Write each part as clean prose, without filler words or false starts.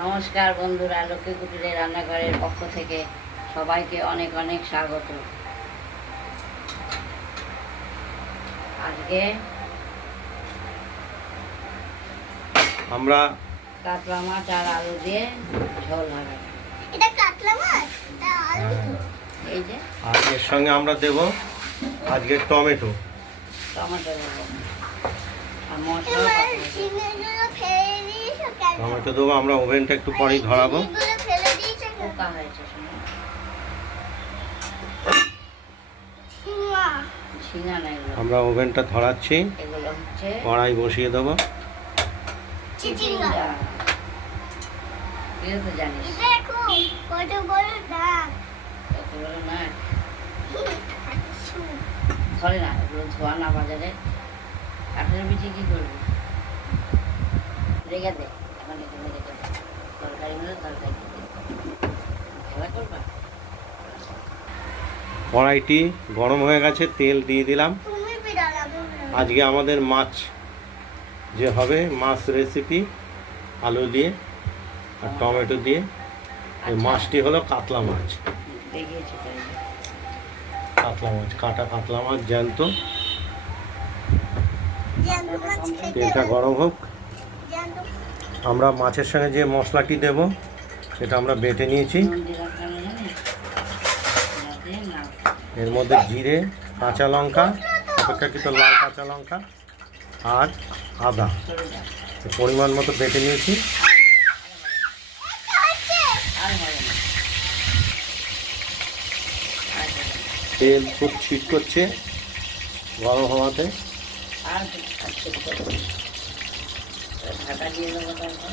নমস্কার বন্ধুরা, লক্ষ্মী কুটিরের রান্নাঘরের পক্ষ থেকে সবাইকে অনেক অনেক স্বাগত। আজকে আমরা কাতলা মাছ আর আলু দিয়ে ঝোল হবে। এটা কাতলা মাছ এই যে আর এর সঙ্গে আমরা দেব আজকে টমেটো টমেটো দেবো আর তোমার মশলা চিংড়িগুলো ফেলে দিয়েছো কেন? টমেটো দেবো। আমরা ওভেনটা একটু পরেই ধরাবো। চিংড়িগুলো ফেলে দিয়েছো কেন? পোকা হয়েছে, শোনো শিঙা। ঝিঙা না, এগুলো আমরা ওভেনটা ধরাচ্ছি, এগুলো হচ্ছে কড়াই বসিয়ে দেবো। চিচিঙ্গা। তুইও তো জানিস দেখো কত বড় দাগ। কত বড় না, ধরে না, এগুলো ধোয়া না বাজারে। কাঠের বিচি কি করবি? রেখে দে, এখন এখানে রেখে দে। তরকারি মিলে তরকারি খেলা করবা। কড়াইটি গরম হয়ে গেছে, তেল দিয়ে দিলাম। তুমি বিড়াল আমি বিড়াল। আজকে আমাদের মাছ যে হবে, মাছ রেসিপি আলু দিয়ে আর টমেটো দিয়ে। এই মাছটি হলো কাতলা মাছ। দেখিয়েছি তাই। কাতলা মাছ, কাটা কাতলা মাছ জ্যান্ত। জ্যান্ত মাছ খেতে তেলটা হয়। গরম হোক। জ্যান্ত আমরা মাছের সঙ্গে যে মশলাটি দেব সেটা আমরা বেটে নিয়েছি। নুন দিলাম কেন জানিস? যাতে না এর মধ্যে জিরে, কাঁচা লঙ্কা, অপেক্ষাকৃত লাল কাঁচা লঙ্কা আর আদা সরে যায়। পরিমাণ মতো বেটে নিয়েছি। আর হবে না, আর হবে না। তেল খুব ছিট করছে গরম হওয়াতে। আর ঠিক করবো। ঢাকা দিয়ে দেবো তারপর।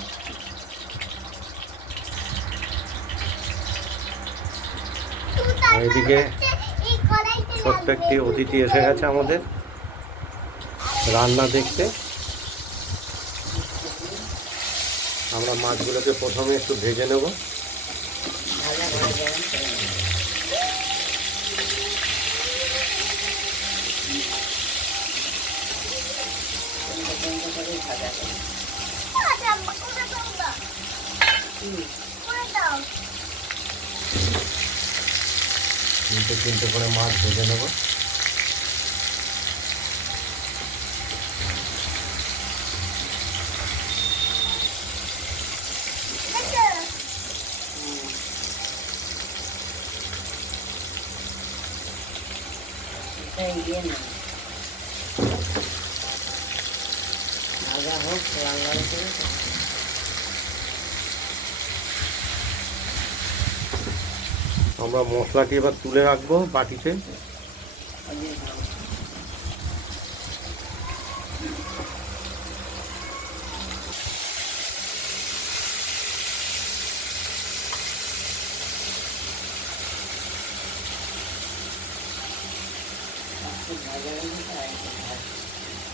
আর এদিকে এই কড়াইতে ছোট্ট একটি অতিথি এসে গেছে আমাদের রান্না দেখতে। আমরা মাছগুলোকে প্রথমে একটু ভেজে নেব। ভাজা করে গরম করে নেবো। সুন্দর করে ভাজা করে। তিনটে করে মাছ ভেজে নেব। এটা ইয়ে না, ভাজা হোক লাল লাল করে। আমরা মশলাটি এবার তুলে রাখবো বাটিতে।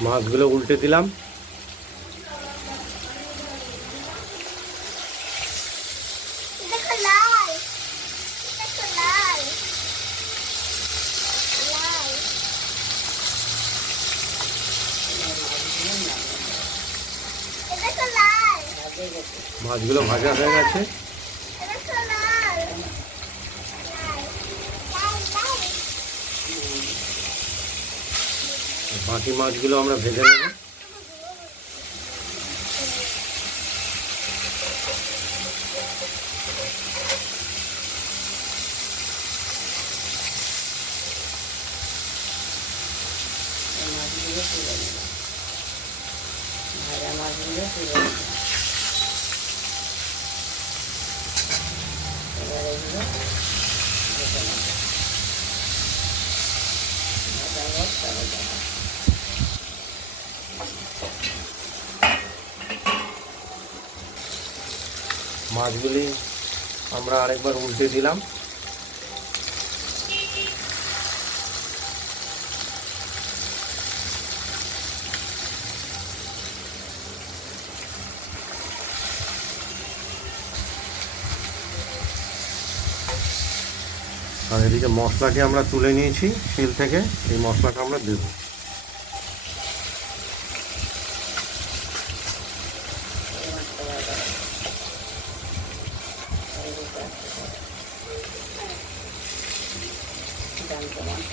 মাছগুলো উল্টে দিলাম। দেখো লাল, দেখো লাল, লাল। দেখো লাল, মাছগুলো ভাজা হয়ে গেছে। দেখো লাল, লাল, লাল, লাল। বাকি মাছগুলো আমরা ভেজে নেব। মাছগুলো তুলে নিলাম, ভাজা মাছগুলো তুলে নিলাম। এবার এগুলো ভেজে নেব। ভাজা হোক তবে দেবো। মাছগুলি আমরা আরেকবার উল্টে দিলাম। আর এদিকে মশলাটি আমরা তুলে নিয়েছি শিল থেকে। এই মশলাটা আমরা দেবো। জ্যান্ত মাছ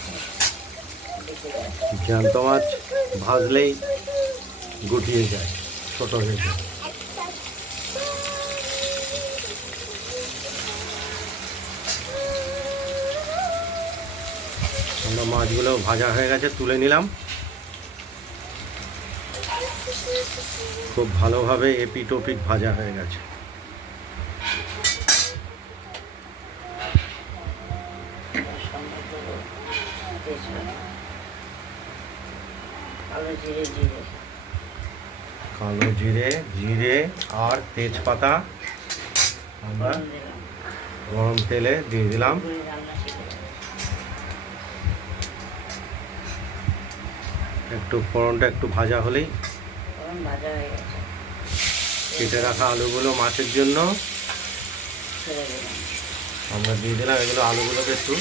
দেখে যায়। জ্যান্ত মাছ ভাজলেই গুটিয়ে যায়, ছোট হয়ে যায়। আমরা মাছগুলো ভাজা হয়ে গেছে, তুলে নিলাম। খুব ভালোভাবে এপিট ওপিট ভাজা হয়ে গেছে। তার সঙ্গে দেবো তেজপাতা, কালো জিরে কালো জিরে, জিরে আর তেজপাতা আমরা ফোড়ন দিলাম। গরম তেলে দিয়ে দিলাম। পুরি রান্না শিখে যাবে। একটু ফোড়নটা একটু ভাজা হলেই ফোড়ন ভাজা হয়ে গেছে, কেটে রাখা আলুগুলো মাছের জন্য ছেড়ে দিলাম। আমরা দিয়ে দিলাম। এগুলো আলুগুলোকে একটু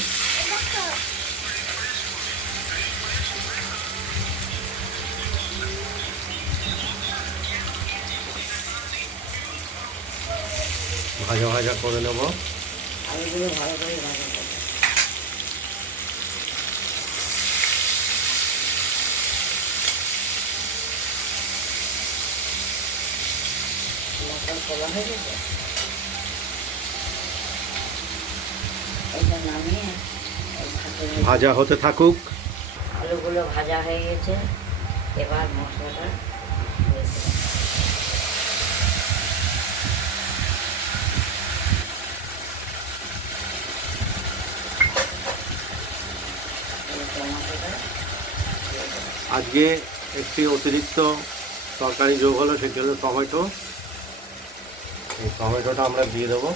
ভাজা ভাজা করে নেব। আলুগুলো ভালো করে ভাজা করবো। মশলা খোলা হয়ে গেছে, এটা নামিয়ে এই ভাতের মধ্যে ভাজা হতে থাকুক। আলুগুলো ভাজা হয়ে গেছে, এবার মশলাটা দিয়ে দিলাম। এই টমেটোটা দিয়ে দিলাম। আজকে একটি অতিরিক্ত তরকারি যোগ হলো, সেটি হলো টমেটো। এই টমেটোটা আমরা দিয়ে দেবো।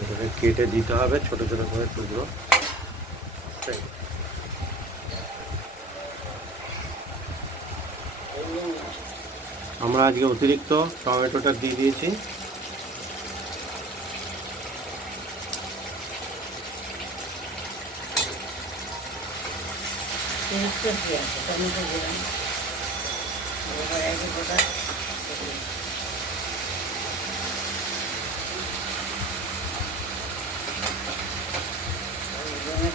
এটাকে কেটে দিতে হবে ছোট ছোট করে টুকরো। আমরা আজকে অতিরিক্ত টমেটোটা দিয়ে দিয়েছি। তিরিশটা দিয়ে আছে, টমেটো দিলাম। এবার একটু গোটা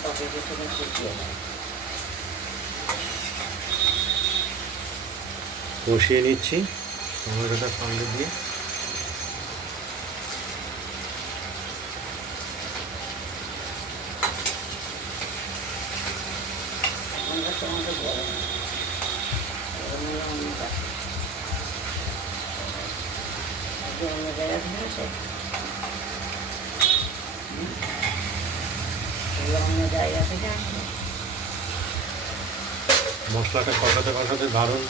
কপি কিছুটা শুকিয়ে যায়। কষিয়ে নিচ্ছি টমেটোটা সঙ্গে দিয়ে। আমরা টমেটো বড় না, অন্য কাজ অন্য জায়গা থেকে আসে, অন্য জায়গা থেকে আসে। মশলাটা কষাতে কষাতে দারুণ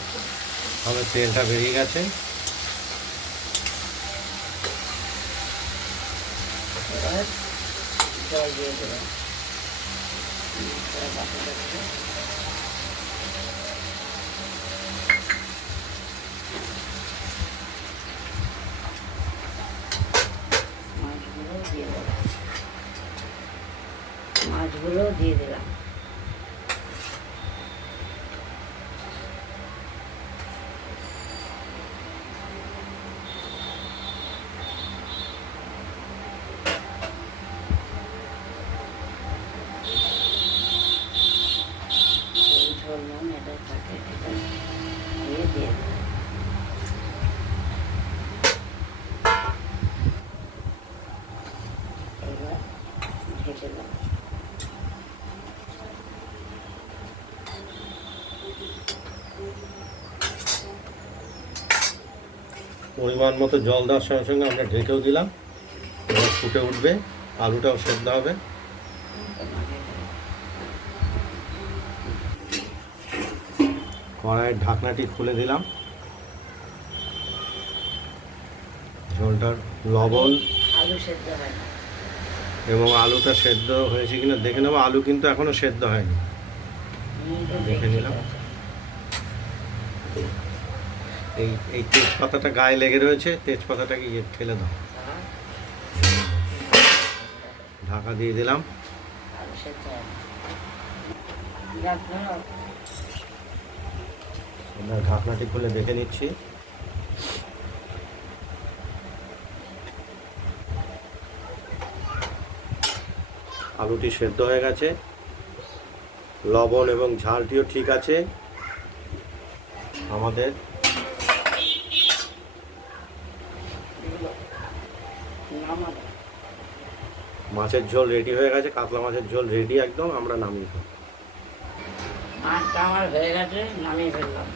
ভাবে তেলটা বেরিয়ে গেছে। এবার জল দিয়ে দেবেন। মশলা কষাতে কষাতে মাছগুলো দিয়ে দিলাম। ঝোল নুন এটা থাকে, এটা দিয়ে দিলাম। এবার ঢেকে দেবো। পরিমাণ মতো জল দেওয়ার সঙ্গে সঙ্গে আমরা ঢেকেও দিলাম। এবার ফুটে উঠবে, আলুটাও সেদ্ধ হবে। কড়াইয়ের ঢাকনাটি খুলে দিলাম। ঝোলটার লবণ আলু সেদ্ধ হয় না, এবং আলুটা সেদ্ধ হয়েছে কিনা দেখে নেবো। আলু কিন্তু এখনো সেদ্ধ হয়নি, দেখে নিলাম। এই এই তেজপাতাটা গায়ে লেগে রয়েছে, তেজপাতাটাকে ফেলে দাও। ঢাকা দিয়ে দিলাম। আলু সেদ্ধ হয় না। এবার ঢাকনাটি খুলে দেখে নিচ্ছি। আলুটি সেদ্ধ হয়ে গেছে, লবণ এবং ঝালটিও ঠিক আছে। আমাদের নামাবো। মাছের ঝোল রেডি হয়ে গেছে, কাতলা মাছের ঝোল রেডি একদম। আমরা নামিয়ে দেব। মাছটা আমার হয়ে গেছে, নামিয়ে ফেললাম।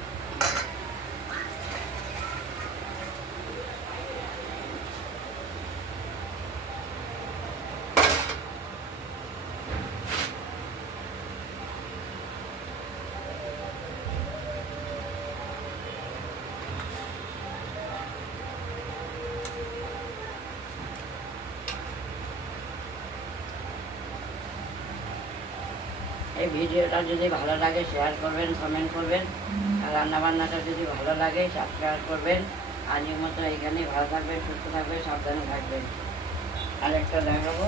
এই ভিডিওটা যদি ভালো লাগে শেয়ার করবেন, কমেন্ট করবেন, আর রান্নাবান্নাটা যদি ভালো লাগে সাবস্ক্রাইব করবেন। আজকের মতো এইখানেই ভালো থাকবেন, সুস্থ থাকবেন, সাবধানে থাকবেন। আর একটা দেখাবো,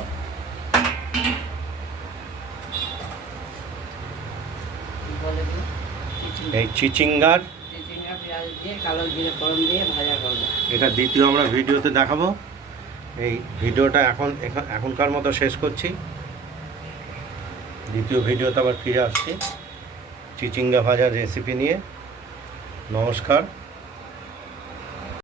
কি বলে কি? এই চিচিঙ্গার, চিচিঙ্গা পেঁয়াজ দিয়ে কালো জিরে ফোড়ন দিয়ে ভাজা করবো। এটা দ্বিতীয় আমরা ভিডিওতে দেখাবো। এই ভিডিওটা এখনকার মতো শেষ করছি। দ্বিতীয় ভিডিওতে আবার ফিরে আসছি চিচিঙ্গা ভাজার রেসিপি নিয়ে। নমস্কার।